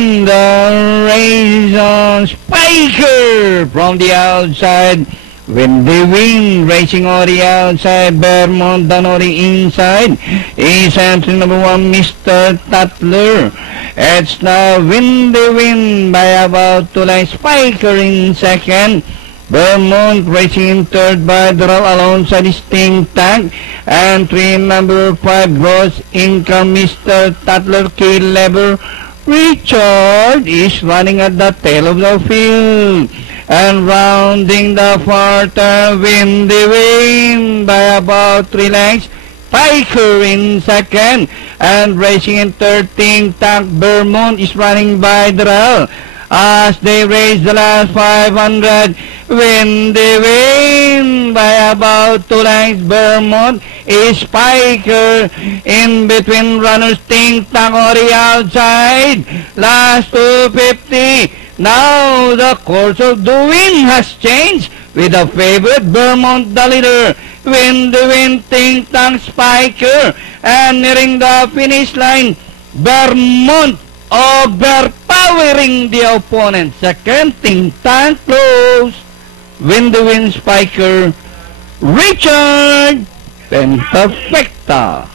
And the race on Spiker from the outside. Windy Wind racing on the outside. Vermont down on the inside. Is entry number 1, Mr. Tatler. It's now Windy Wind by about 2 lengths. Spiker in second. Vermont racing in third by Doral alongside Sting Tank. Entry number 5, Gross Income, Mr. Tatler, Key Lever. Richard is running at the tail of the field. And rounding the far turn, Windy Wind by about 3 lengths. Spiker in second. And racing in third, Sting Tank. Vermont is running by Doral. As they race the last 500, Windy Wind by about 2 lengths. Vermont is Spiker in between runners. Sting Tank on the outside. Last 250. Now the course of the wind has changed with the favorite Vermont the leader. Windy Wind, Sting Tank, Spiker, and nearing the finish line, Vermont overpowering the opponent. Second, Sting Tank close. Windy Wind, Spiker, Richard Pentafecta.